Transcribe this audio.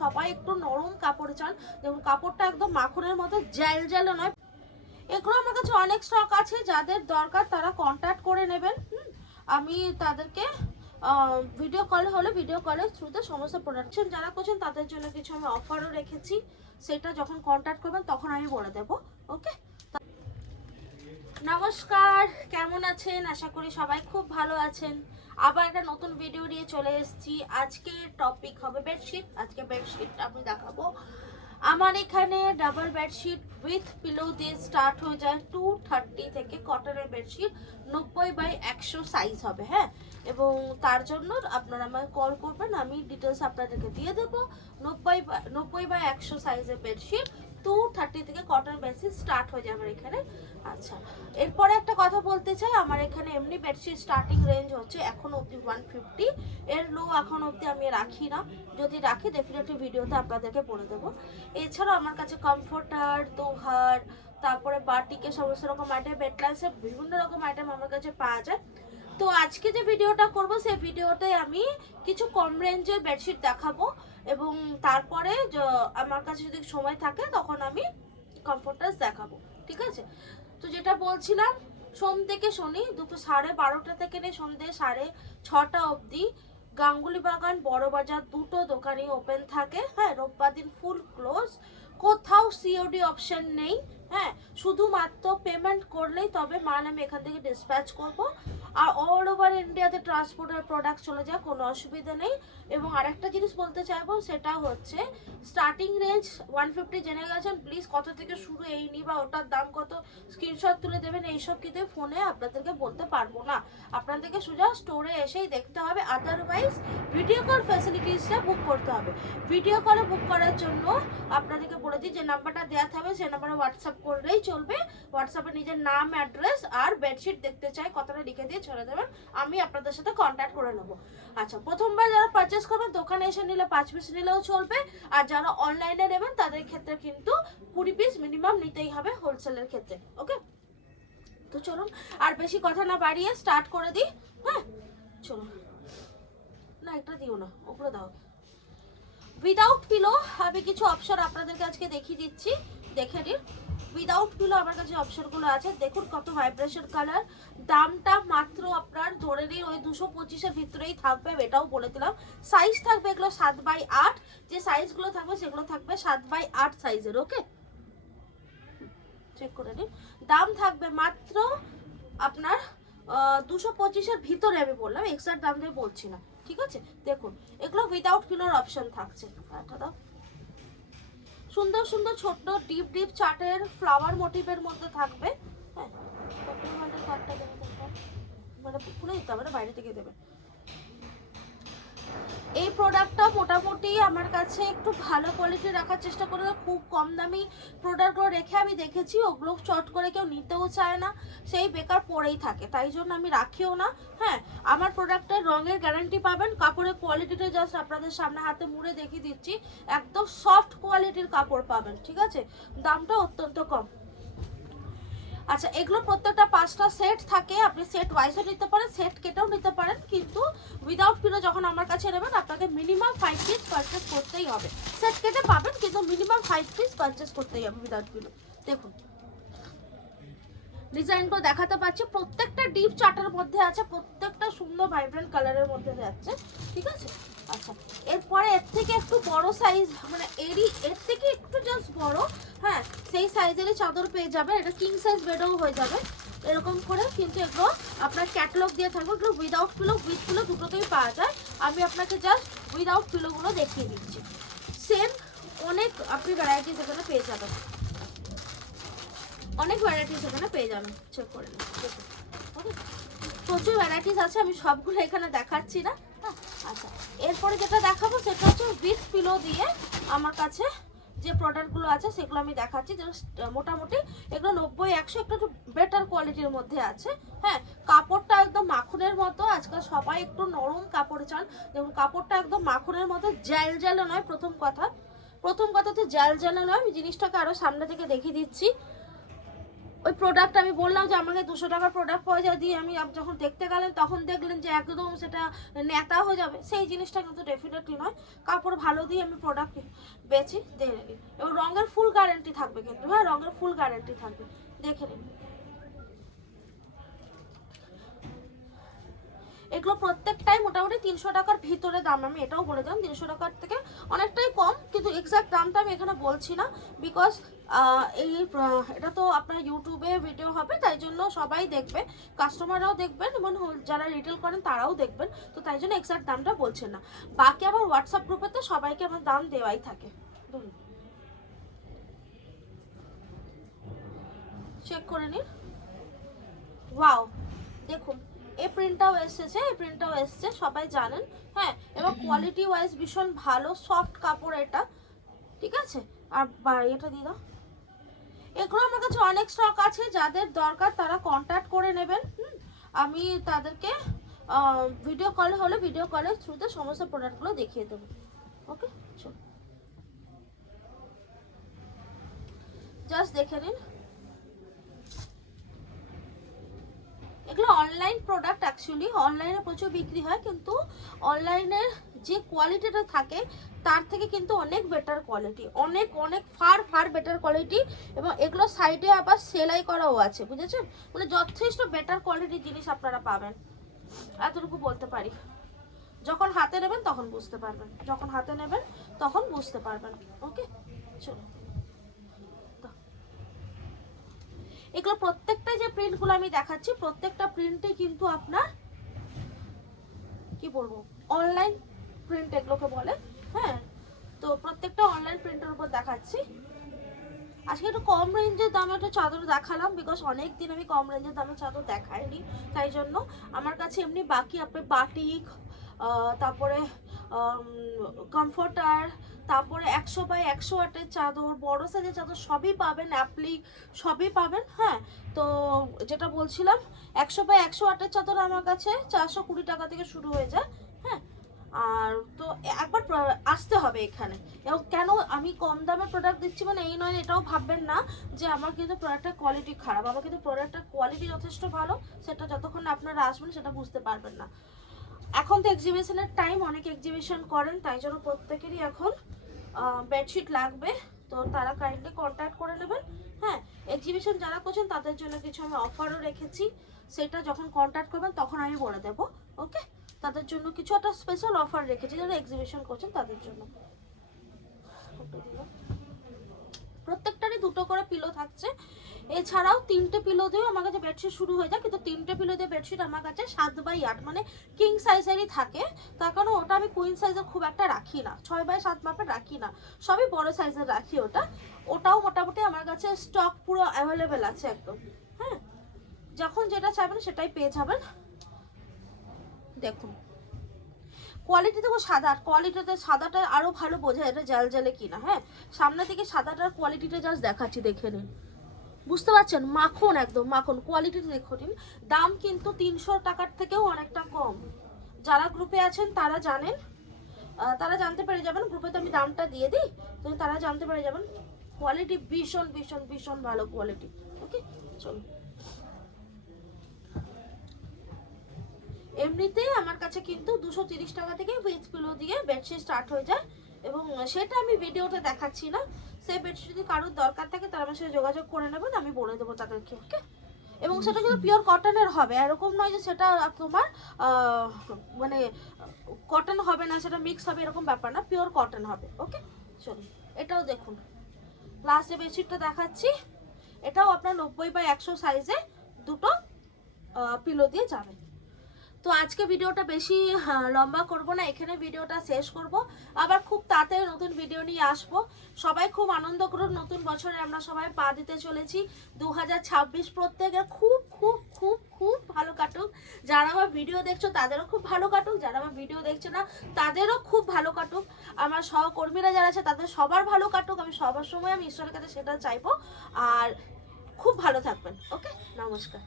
সবাই একটু নরম কাপড় চান। দেখুন কাপড়টা একদম মাখনের মতো জ্যাল জ্যালো নয়। এগুলো আমার কাছে অনেক স্টক আছে, যাদের দরকার তারা কন্ট্যাক্ট করে নেবেন। আমি তাদেরকে ভিডিও কল হলে ভিডিও কলের থ্রুতে সমস্ত প্রোডাকশন যারা করছেন তাদের জন্য কিছু আমি অফারও রেখেছি, সেটা যখন কন্ট্যাক্ট করবেন তখন আমি বলে দেবো। ওকে, নমস্কার, কেমন আছেন? আশা করি সবাই খুব ভালো আছেন। আবার একটা নতুন ভিডিও নিয়ে চলে এসেছি। আজকে টপিক হবে বেডশিট। আজকে বেডশিট আমি দেখাবো। আমার এখানে ডাবল বেডশিট উইথ পিলো দিয়ে স্টার্ট হয়ে যায় 230 থেকে। কটনের বেডশিট 90/100 সাইজ হবে, হ্যাঁ। এবং তার জন্য আপনারা আমাকে কল করবেন, আমি ডিটেলস আপনাদেরকে দিয়ে দেবো। 90/100 সাইজের বেডশিট 230 থেকে কটন বেডশিট স্টার্ট হয়ে যায় আমার এখানে। আচ্ছা, এরপরে একটা কথা বলতে চাই, আমার এখানে এমনি বেডশিট স্টার্টিং রেঞ্জ হচ্ছে এখন অবধি 150। এর লো এখন অবধি আমি রাখি না, যদি রাখি ডেফিনেটলি ভিডিওতে আপনাদেরকে বলে দেবো। এছাড়াও আমার কাছে কমফোর্টার, দোহার, তারপরে বাটিকে সমস্ত রকম আইটেম, বেডলাইন্সের বিভিন্ন রকম আইটেম আমার কাছে পাওয়া যায়। তো আজকে যে ভিডিওটা করব সেই ভিডিওতে আমি কিছু কম রেঞ্জের বেডশিট দেখাবো, এবং তারপরে আমার কাছে যদি সময় থাকে তখন আমি কমফোর্টার্স দেখাবো, ঠিক আছে? তো যেটা বলছিলাম, সোম থেকে শনি দুপুর 12:30 থেকে নিয়ে সন্ধ্যে 6:30 অবধি গাঙ্গুলি বাগান, বড় বাজার দুটো দোকানই ওপেন থাকে, হ্যাঁ। রোববার দিন ফুল ক্লোজ, কোথাও সিওডি অপশন নেই, হ্যাঁ। শুধুমাত্র পেমেন্ট করলেই তবে মাল আমি এখান থেকে ডিসপ্যাচ করব। আর অল ওভার ইন্ডিয়াতে ট্রান্সপোর্টের প্রোডাক্ট চলে যায়, কোনো অসুবিধা নেই। এবং আরেকটা জিনিস বলতে চাইবো, সেটা হচ্ছে স্টার্টিং রেঞ্জ 150 জেনে গেছেন, প্লিজ কত থেকে শুরু এই নি বা ওটার দাম কত স্ক্রিনশট তুলে দেবেন, এইসব কিন্তু ফোনে আপনাদেরকে বলতে পারবো না। আপনাদেরকে সোজা স্টোরে এসেই দেখতে হবে, আদারওয়াইজ ভিডিও কল ফ্যাসিলিটিসটা বুক করতে হবে। ভিডিও কলে বুক করার জন্য আপনাদেরকে বলে দিই, যে নাম্বারটা দেওয়া থাকবে সেই নাম্বারে হোয়াটসঅ্যাপ করলেই চলবে। হোয়াটসঅ্যাপে নিজের নাম, অ্যাড্রেস আর বেডশিট দেখতে চাই কথাটা লিখে দিয়ে ছেড়ে দেবেন, আমি আপনাদের সাথে কন্ট্যাক্ট করে নেবো। আচ্ছা, প্রথমবার যারা পারচেস করবেন দোকানে এসে নিলে 5 পিস নিলেও চলবে, আর যারা অনলাইনে নেবেন তাদের ক্ষেত্রে কিন্তু 20 পিস মিনিমাম নিতেই হবে হোলসেলের ক্ষেত্রে। ওকে, তো চলুন আর বেশি কথা না বাড়িয়ে স্টার্ট করে দিই, হ্যাঁ। চলুন, না এটা দিও না, ওপরে দাও। উইদাউট পিলো আমি কিছু অপশন আপনাদেরকে আজকে দেখিয়ে দিচ্ছি, দেখে নিন। উইদাউট পিলো আমার কাছে অপশনগুলো আছে, দেখুন কত ভাইব্রেশন কালার। দামটা মাত্র আপনার ধরে নিন ওই 225-এর ভিতরেই থাকবে, এটাও বলে দিলাম। সাইজ থাকবে এগুলো 7/8, যে সাইজগুলো থাকবে সেগুলো থাকবে 7/8 সাইজের। ওকে, চেক করে নিন। দাম থাকবে মাত্র আপনার 225-এর ভিতরে, আমি বললাম এক্সাক্ট দাম দিয়ে বলছি না, ঠিক আছে? দেখুন এগুলো উইদাউট পিলোর অপশন থাকছে। এটা দাও, সুন্দর সুন্দর ছোট্ট ডিপ ডিপ চার্টের ফ্লাওয়ার মোটিভের মধ্যে থাকবে, হ্যাঁ। মানে পুরো দিতে হবে না, বাইরে থেকে দেবে। এই প্রোডাক্টটা মোটামুটি আমার কাছে একটু ভালো কোয়ালিটি রাখার চেষ্টা করে, খুব কম দামি প্রোডাক্টগুলো রেখে আমি দেখেছি ওগুলো চট করে কেউ নিতেও চায় না, সেই বেকার পড়েই থাকে, তাই জন্য আমি রাখিও না, হ্যাঁ। আমার প্রোডাক্টের রঙের গ্যারান্টি পাবেন, কাপড়ের কোয়ালিটিটা জাস্ট আপনাদের সামনে হাতে মুড়ে দেখিয়ে দিচ্ছি, একদম সফট কোয়ালিটির কাপড় পাবেন, ঠিক আছে? দামটা অত্যন্ত কম। আচ্ছা, এগুলো প্রত্যেকটা 5টা সেট থাকে, আপনি সেট ওয়াইজও নিতে পারেন, সেট কেটেও নিতে পারেন, কিন্তু উইদাউট পিলো যখন আমার কাছে নেবেন আপনাকে মিনিমাম 5 পিস পারচেস করতেই হবে। সেট কেটে পাবেন কিন্তু মিনিমাম 5 পিস পারচেস করতেই হবে উইদাউট পিলো। দেখুন ডিজাইনগুলো দেখাতে পাচ্ছি, প্রত্যেকটা ডিপ চার্টের মধ্যে আছে, প্রত্যেকটা সুন্দর ভাইব্রেন্ট কালারের মধ্যে যাচ্ছে, ঠিক আছে? আচ্ছা, এরপরে এর থেকে একটু বড় সাইজ, মানে এর থেকে একটু জাস্ট বড়, হ্যাঁ, সেই সাইজেরই চাদর পেয়ে যাবে। এটা কিং সাইজ বেডও হয়ে যাবে এরকম করে, কিন্তু এগুলো আপনার ক্যাটালগ দিয়ে থাকবে। এগুলো উইদাউট পিলো উইথ পিলো দুটোতেই পাওয়া যায়, আমি আপনাকে জাস্ট উইদাউট পিলোগুলো দেখিয়ে দিচ্ছি। সেম অনেক আপনি ভ্যারাইটিস এখানে পেয়ে যাবেন, অনেক ভ্যারাইটিস এখানে পেয়ে যাবেন, চেক করে নিন। ওকে, প্রচুর ভ্যারাইটিস আছে, আমি সবগুলো এখানে দেখাচ্ছি না, হ্যাঁ। আচ্ছা, এরপরে যেটা দেখাবো সেটা হচ্ছে উইথ পিলো দিয়ে আমার কাছে যে প্রোডাক্টগুলো আছে সেগুলো আমি দেখাচ্ছি। মোটামুটি এগুলো 90-100 একটু বেটার কোয়ালিটির মধ্যে আছে, হ্যাঁ। কাপড়টা একদম মাখনের মতো, আজকাল সবাই একটু নরম কাপড় চান, যেমন কাপড়টা একদম মাখনের মতো জ্যাল জ্যালো নয়। প্রথম কথা তো জ্যাল জ্যালো নয়, আমি জিনিসটাকে আরো সামনে থেকে দেখিয়ে দিচ্ছি। ওই প্রোডাক্ট আমি বললাম যে আমাকে 200 টাকার প্রোডাক্ট পয়সা দিয়ে আমি যখন দেখতে গেলেন তখন দেখলেন যে একদম সেটা নেতা হয়ে যাবে, সেই জিনিসটা কিন্তু ডেফিনেটলি নয়। কাপড় ভালো দিয়ে আমি প্রোডাক্ট বেচি, এবং রঙের ফুল গ্যারেন্টি থাকবে কিন্তু, হ্যাঁ রঙের ফুল গ্যারেন্টি থাকবে, দেখে নিন। এগুলো প্রত্যেকটাই মোটামুটি 300 টাকার ভিতরে দাম, আমি এটাও বলে দিলাম 300 টাকার থেকে অনেকটাই কম, কিন্তু এক্সাক্ট দামটা আমি এখানে বলছি না, বিকজ এটা তো আপনার ইউটিউবে ভিডিও হবে, তাই জন্য সবাই দেখবে, কাস্টমাররাও দেখবেন এবং যারা রিটেল করেন তারাও দেখবেন, তো তাই জন্য এক্সাক্ট দামটা বলছেন না। বাকি আবার হোয়াটসঅ্যাপ গ্রুপে তো সবাইকে আমার দাম দেওয়াই থাকে। চেক করে নিন। ওয়াও, দেখুন এই প্রিন্টটাও এসেছে, এই প্রিন্টটাও এসেছে, সবাই জানেন, হ্যাঁ, এবং কোয়ালিটি ওয়াইজ ভীষণ ভালো, সফট কাপড় এটা, ঠিক আছে। আর এটা দিয়ে দাও। এগুলো আমার কাছে অনেক স্টক আছে, যাদের দরকার তারা কন্ট্যাক্ট করে নেবেন। আমি তাদেরকে ভিডিও কল হলে ভিডিও কলের থ্রুতে সমস্ত প্রোডাক্টগুলো দেখিয়ে দেবো। ওকে, চলো জাস্ট দেখে নিন। এগুলো অনলাইন প্রোডাক্ট, অ্যাকচুয়ালি অনলাইনে প্রচুর বিক্রি হয়, কিন্তু অনলাইনের যে কোয়ালিটিটা থাকে তার থেকে কিন্তু অনেক বেটার কোয়ালিটি, অনেক অনেক ফার ফার বেটার কোয়ালিটি, এবং এগুলো সাইডে আবার সেলাই করাও আছে, বুঝেছেন, মানে যথেষ্ট বেটার কোয়ালিটির জিনিস আপনারা পাবেন, এতটুকু বলতে পারি। যখন হাতে নেবেন তখন বুঝতে পারবেন, যখন হাতে নেবেন তখন বুঝতে পারবেন। ওকে, চলো। এগুলো প্রত্যেকটা যে প্রিন্টগুলো আমি দেখাচ্ছি, প্রত্যেকটা প্রিন্টে কিন্তু আপনার কি বলবো অনলাইন প্রিন্ট এগুলোকে বলে, হ্যাঁ, তো প্রত্যেকটা অনলাইন প্রিন্টের উপর দেখাচ্ছি। আজকে একটু কম রেঞ্জের দামে একটা চাদর দেখালাম, বিকজ অনেক দিন আমি কম রেঞ্জের দামে চাদর দেখাইনি, তাই জন্য আমার কাছে এমনি বাকি আপনার বাটিক, তারপরে কমফোর্টার, তারপরে 100x100 ওয়াটের চাদর, বড় সাইজের চাদর সবই পাবেন, অ্যাপ্লিক সবই পাবেন, হ্যাঁ। তো যেটা বলছিলাম 100x100 ওয়াটের চাদর আমার কাছে 420 টাকা থেকে শুরু হয়ে যায়, হ্যাঁ। আর তো একবার আসতে হবে এখানে, এবং কেন আমি কম দামে প্রোডাক্ট দিচ্ছি মানে এই নয়, এটাও ভাববেন না যে আমার কিন্তু প্রোডাক্টের কোয়ালিটি খারাপ, আমার কিন্তু প্রোডাক্টের কোয়ালিটি যথেষ্ট ভালো, সেটা যতক্ষণ আপনারা আসবেন সেটা বুঝতে পারবেন না। এখন তো এক্সিবিশনের টাইম, অনেক এক্সিবিশন করেন, তাই জন্য প্রত্যেকেরই এখন বেডশিট লাগবে, তো তারা কাইন্ডলি কন্ট্যাক্ট করে নেবেন, হ্যাঁ। এক্সিবিশন যারা করছেন তাদের জন্য কিছু আমি অফারও রেখেছি, সেটা যখন কন্ট্যাক্ট করবেন তখন আমি বলে দেবো, ওকে। তাদের জন্য কিছু একটা স্পেশাল অফার রেখেছি যারা এক্সিবিশন করছেন তাদের জন্য। প্রত্যেকটারই 2টো করে পিলো থাকছে, এছাড়াও 3টে পিলো দিয়েও আমার কাছে বেডশিট শুরু হয়ে যায়, কিন্তু 3টে পিলো দিয়ে বেডশিট আমার কাছে 7x8 মানে কিং সাইজেরই থাকে, তার কারণ ওটা আমি কুইন সাইজের খুব একটা রাখি না, 6x7 মাপের রাখি না, সবই বড় সাইজের রাখি, ওটাও মোটামুটি আমার কাছে স্টক পুরো অ্যাভেলেবেল আছে একদম, হ্যাঁ। যখন যেটা চাইবেন সেটাই পেয়ে যাবেন। দেখুন কোয়ালিটি দেখো, সাদা কোয়ালিটিতে সাদাটা আরো ভালো বোঝা এটা জাল জালে কিনা, হ্যাঁ। সামনে থেকে সাদাটার কোয়ালিটিটা জাস্ট দেখাচ্ছি, দেখে নিন, বুঝতে পারছেন, মাখন, একদম মাখন কোয়ালিটিটা দেখুন। দাম কিন্তু 300 টাকার থেকেও অনেকটা কম, যারা গ্রুপে আছেন তারা জানেন, তারা জানতে পেরে যাবেন, গ্রুপে তো আমি দামটা দিয়ে দিই, তো তারা জানতে পেরে যাবেন, কোয়ালিটি ভীষণ ভীষণ ভীষণ ভালো কোয়ালিটি, ওকে। চলো, এমনিতেই আমার কাছে কিন্তু 230 টাকা থেকে উইথ পিলো দিয়ে বেডশিট স্টার্ট হয়ে যায়, এবং সেটা আমি ভিডিওতে দেখাচ্ছি না, সেই বেডশিট যদি কারোর দরকার থাকে তারা আমার সাথে যোগাযোগ করে নেবেন, আমি বলে দেবো তাদেরকে, ওকে। এবং সেটা কিন্তু পিওর কটনের হবে, এরকম নয় যে সেটা তোমার মানে কটন হবে না, সেটা মিক্স হবে, এরকম ব্যাপার না, পিওর কটন হবে, ওকে। চলুন এটাও দেখুন, লাস্ট যে বেডশিটটা দেখাচ্ছি, এটাও আপনার 90x100 সাইজে 2টো পিলো দিয়ে যাবে। তো আজকে ভিডিওটা বেশি লম্বা করব না, এখানে ভিডিওটা শেষ করব, আবার খুব তাড়াতাড়ি নতুন ভিডিও নিয়ে আসব। সবাই খুব আনন্দ করুন, নতুন বছরে আমরা সবাই পা দিতে চলেছি, 2026 প্রত্যেকের খুব খুব খুব খুব ভালো কাটুক, যারা আমার ভিডিও দেখছো তাদেরও খুব ভালো কাটুক, যারা আমার ভিডিও দেখছে না তাদেরও খুব ভালো কাটুক, আমার সহকর্মীরা যারা আছে তাদের সবার ভালো কাটুক, আমি সবার সময় আমি ঈশ্বরের কাছে সেটা চাইবো, আর খুব ভালো থাকবেন, ওকে, নমস্কার।